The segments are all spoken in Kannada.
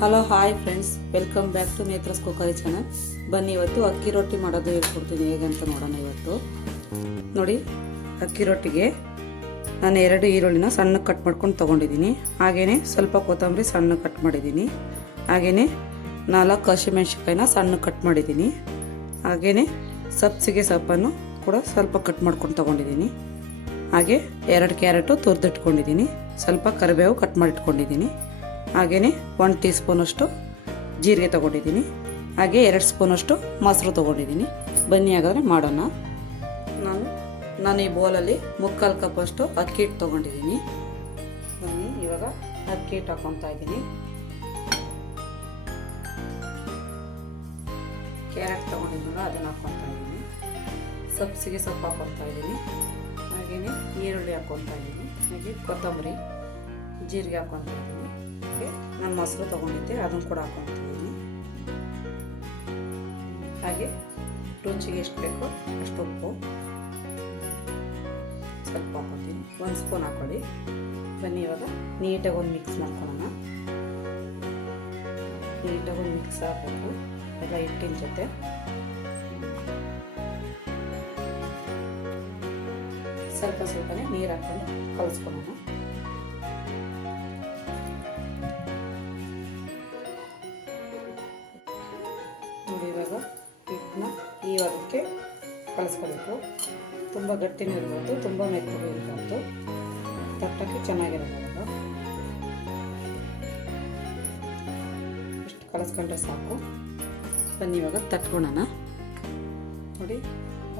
Hello hi friends welcome back to Netra's cookery channel ಬನ್ನಿ ಇವತ್ತು ಅಕ್ಕಿ ರೊಟ್ಟಿ ಮಾಡೋದು ಹೇಳ್ಕೊಡ್ತೀನಿ ಹೇಗಂತ ನೋಡೋಣ ಇವತ್ತು. ನೋಡಿ, ಅಕ್ಕಿ ರೊಟ್ಟಿಗೆ ನಾನು ಎರಡು ಈರುಳ್ಳಿನ ಸಣ್ಣಗೆ ಕಟ್ ಮಾಡ್ಕೊಂಡು ತೊಗೊಂಡಿದ್ದೀನಿ. ಹಾಗೆಯೇ ಸ್ವಲ್ಪ ಕೊತ್ತಂಬರಿ ಸಣ್ಣ ಕಟ್ ಮಾಡಿದ್ದೀನಿ. ಹಾಗೆಯೇ ನಾಲ್ಕು ಹಸಿಮೆಣ್ಸಿನ್ಕಾಯಿನ ಸಣ್ಣ ಕಟ್ ಮಾಡಿದ್ದೀನಿ. ಹಾಗೆಯೇ ಸಬ್ಸಿಗೆ ಸೊಪ್ಪನ್ನು ಕೂಡ ಸ್ವಲ್ಪ ಕಟ್ ಮಾಡ್ಕೊಂಡು ತೊಗೊಂಡಿದ್ದೀನಿ. ಹಾಗೆ ಎರಡು ಕ್ಯಾರೆಟು ತುರಿದಿಟ್ಕೊಂಡಿದ್ದೀನಿ. ಸ್ವಲ್ಪ ಕರಿಬೇವು ಕಟ್ ಮಾಡಿಟ್ಕೊಂಡಿದ್ದೀನಿ. ಹಾಗೆಯೇ ಒನ್ ಟೀ ಸ್ಪೂನಷ್ಟು ಜೀರಿಗೆ ತೊಗೊಂಡಿದ್ದೀನಿ. ಹಾಗೆ ಎರಡು ಸ್ಪೂನಷ್ಟು ಮೊಸರು ತೊಗೊಂಡಿದ್ದೀನಿ. ಬನ್ನಿ ಹಾಗಾದರೆ ಮಾಡೋಣ. ನಾನು ನಾನು ಈ ಬೌಲಲ್ಲಿ ಮುಕ್ಕಾಲು ಕಪ್ಪಷ್ಟು ಅಕ್ಕಿ ಹಿಟ್ಟು ತೊಗೊಂಡಿದ್ದೀನಿ. ಬನ್ನಿ, ಇವಾಗ ಅಕ್ಕಿ ಹಿಟ್ಟು ಹಾಕೊತಾ ಇದ್ದೀನಿ. ಕ್ಯಾರೆಟ್ ತೊಗೊಂಡಿದ್ದೀನಲ್ಲ, ಅದನ್ನು ಹಾಕ್ಕೊತಾ ಇದ್ದೀನಿ. ಸಬ್ಸಿಗೆ ಸೊಪ್ಪು ಹಾಕ್ಕೊತಾ ಇದ್ದೀನಿ. ಹಾಗೆಯೇ ಈರುಳ್ಳಿ ಹಾಕ್ಕೊತಾ ಇದ್ದೀನಿ. ಹಾಗೆ ಕೊತ್ತಂಬರಿ, ಜೀರಿಗೆ ಹಾಕ್ಕೊತಾ ಇದ್ದೀನಿ. ನಾನು ಮೊಸರು ತೊಗೊಂಡಿದ್ದೆ, ಅದನ್ನು ಕೂಡ ಹಾಕ್ಕೊತಾ ಇದ್ದೀನಿ ಹಾಗೆ ರುಚಿಗೆ ಎಷ್ಟು ಬೇಕೋ ಅಷ್ಟು ಉಪ್ಪು. ಸ್ವಲ್ಪ ಹಾಕ್ಕೊತೀನಿ ಒಂದು ಸ್ಪೂನ್ ಹಾಕ್ಕೊಳ್ಳಿ. ಬನ್ನಿ ಇವಾಗ, ನೀಟಾಗಿ ಒಂದು ಮಿಕ್ಸ್ ಮಾಡ್ಕೊಳ್ಳೋಣ. ನೀಟಾಗಿ ಒಂದು ಮಿಕ್ಸ್ ಹಾಕಬೇಕು ಎಲ್ಲ ಹಿಟ್ಟಿನ ಜೊತೆ. ಸ್ವಲ್ಪ ಸ್ವಲ್ಪನೇ ನೀರು ಹಾಕೊಂಡು ಕಲಿಸ್ಕೊಳ್ಳೋಣ. ಅದಕ್ಕೆ ಕಲಿಸ್ಕೋಬೇಕು. ತುಂಬ ಗಟ್ಟಿನೂ ಇರಬಾರ್ದು, ತುಂಬ ಮೆತ್ತಗೂ ಇರಬಾರ್ದು. ತಟ್ಟಕ್ಕೆ ಚೆನ್ನಾಗಿರಬಾರ್ದು. ಇಷ್ಟು ಕಳಿಸ್ಕೊಂಡ್ರೆ ಸಾಕು. ಬನ್ನಿ, ಇವಾಗ ತಟ್ಕೊಳ್ಳೋಣ ನೋಡಿ,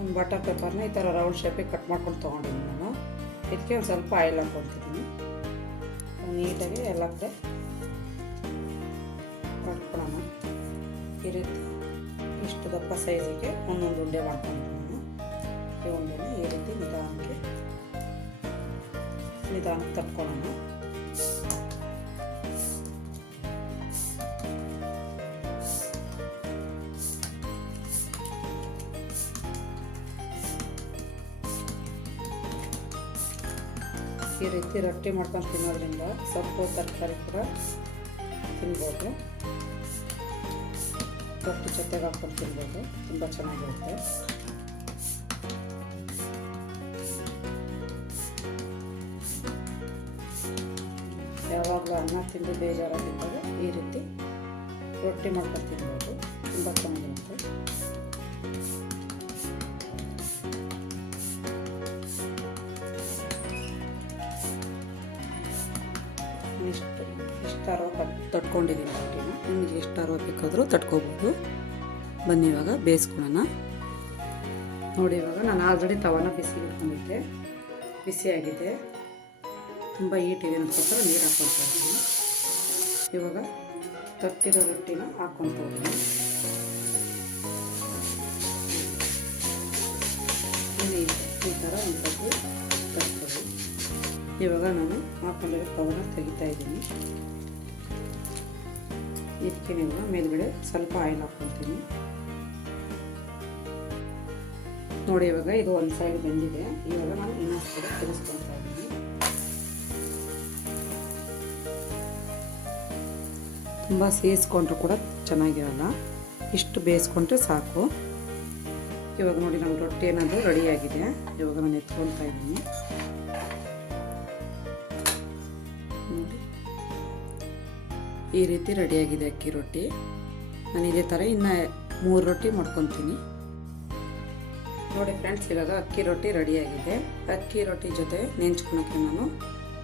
ಒಂದು ಬಟರ್ ಪೇಪರ್ನ ಈ ಥರ ರೌಂಡ್ ಶೇಪಿಗೆ ಕಟ್ ಮಾಡ್ಕೊಂಡು ತೊಗೊಂಡಿದ್ದೀನಿ ನಾನು. ಇದಕ್ಕೆ ಒಂದು ಸ್ವಲ್ಪ ಆಯಿಲ್ ಹಾಕೊಳ್ತಿದ್ದೀನಿ ನೀಟಾಗಿ ಎಲ್ಲ ಕಡೆ ಕಟ್ಕೊಳ್ಳೋಣ. ಈ ರೀತಿ. ಇಷ್ಟು ದಪ್ಪ ಸೈಜಿಗೆ ಒಂದೊಂದು ಉಂಡೆ ಮಾಡ್ಕೊಂಡಿದ್ದೀನಿ ಈ ಉಂಡೆನ ಈ ರೀತಿ ನಿಧಾನಕ್ಕೆ ನಿಧಾನಕ್ಕೆ ತಟ್ಕೊಳ್ಳೋಣ. ಈ ರೀತಿ ರೊಟ್ಟಿ ಮಾಡ್ಕೊಂಡು ತಿನ್ನೋದ್ರಿಂದ ಸೊಪ್ಪು, ತರಕಾರಿ ಕೂಡ ತಿನ್ಬೋದು. ರೊಟ್ಟಿ ಜೊತೆಗೆ ಹಾಕೊಂಡು ತಿನ್ಬೋದು ತುಂಬ ಚೆನ್ನಾಗಿರುತ್ತೆ. ಯಾವಾಗಲೂ ಅನ್ನ ತಿಂದು ಬೇಜಾರಾಗಿದ್ದಾಗ ಈ ರೀತಿ ರೊಟ್ಟಿ ಮಾಡ್ಕೊಂಡು ತಿನ್ಬೋದು ತುಂಬ ಚೆನ್ನಾಗಿರುತ್ತೆ. ಇಷ್ಟು ಇಷ್ಟು ಅರವ ತಟ್ಕೊಂಡಿದ್ದೀನಿ ರೊಟ್ಟಿನ. ನಿಮಗೆ ಎಷ್ಟು ಅರ್ವ ಬೇಕಾದರೂ ತಟ್ಕೋಬೋದು. ಬನ್ನಿ ಇವಾಗ ಬೇಯಿಸ್ಕೊಳ್ಳೋಣ. ನೋಡಿ ಇವಾಗ ನಾನು ಆಲ್ರೆಡಿ ತವನ ಬಿಸಿ ಇಟ್ಕೊಂಡಿದ್ದೆ. ಬಿಸಿಯಾಗಿದೆ ತುಂಬ ಹೀಟ್ ಇದೆ ಅನ್ಕೋಸ್ಕರ ನೀರು ಹಾಕ್ಕೊಳ್ತಾ ಇದ್ದೀನಿ. ಇವಾಗ ತಟ್ಟಿರೋ ರೊಟ್ಟಿನ ಹಾಕ್ಕೊಳ್ತಾ ಇದ್ದೀನಿ. ಈ ಥರ ಒಂದು ಇವಾಗ ನಾನು ಹಾಕೊಂಡಿರೋ ಪವನ ತೆಗಿತಾ ಇದ್ದೀನಿ. ಇದಕ್ಕೆ ನೀವು ಮೇಲ್ಗಡೆ ಸ್ವಲ್ಪ ಆಯಿಲ್ ಹಾಕ್ಕೊಳ್ತೀನಿ. ನೋಡಿ, ಇವಾಗ ಇದು ಒಂದು ಸೈಡ್ ಬೆಂದಿದೆ. ಇವಾಗ ನಾನು ಇನ್ನೊಂದು ಕಡೆ ತಿರ್ಸ್ಕೊಳ್ತಾ ಇದ್ದೀನಿ. ತುಂಬ ಸೇರಿಸ್ಕೊಂಡ್ರು ಕೂಡ ಚೆನ್ನಾಗಿರಲ್ಲ. ಇಷ್ಟು ಬೇಯಿಸ್ಕೊಂಡ್ರೆ ಸಾಕು. ಇವಾಗ ನೋಡಿ ನಮ್ಮ ರೊಟ್ಟಿ ಏನಾದರೂ ರೆಡಿಯಾಗಿದೆ ಇವಾಗ ನಾನು ಎತ್ಕೊಳ್ತಾ ಇದ್ದೀನಿ. ಈ ರೀತಿ ರೆಡಿಯಾಗಿದೆ ಅಕ್ಕಿ ರೊಟ್ಟಿ. ನಾನು ಇದೇ ಥರ ಇನ್ನು ಮೂರು ರೊಟ್ಟಿ ಮಾಡ್ಕೊತೀನಿ. ನೋಡಿ ಫ್ರೆಂಡ್ಸ್ ಇವಾಗ ಅಕ್ಕಿ ರೊಟ್ಟಿ ರೆಡಿಯಾಗಿದೆ. ಅಕ್ಕಿ ರೊಟ್ಟಿ ಜೊತೆ ನೆಂಚ್ಕೊಳಕ್ಕೆ ನಾನು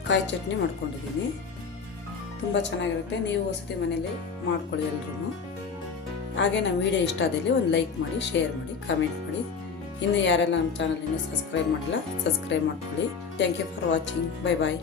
ಕಾಯಿ ಚಟ್ನಿ ಮಾಡ್ಕೊಂಡಿದ್ದೀನಿ. ತುಂಬ ಚೆನ್ನಾಗಿರುತ್ತೆ. ನೀವು ವಸತಿ ಮನೇಲಿ ಮಾಡ್ಕೊಳ್ಳಿ ಎಲ್ರೂ ಹಾಗೆ ನಮ್ಮ ವಿಡಿಯೋ ಇಷ್ಟ ಆದಲ್ಲಿ ಒಂದು ಲೈಕ್ ಮಾಡಿ ಶೇರ್ ಮಾಡಿ ಕಮೆಂಟ್ ಮಾಡಿ. ಇನ್ನು ಯಾರೆಲ್ಲ ನಮ್ಮ ಚಾನಲ್ ಇನ್ನೂ ಸಬ್ಸ್ಕ್ರೈಬ್ ಮಾಡಿಲ್ಲ ಸಬ್ಸ್ಕ್ರೈಬ್ ಮಾಡ್ಕೊಳ್ಳಿ. Thank you for watching bye bye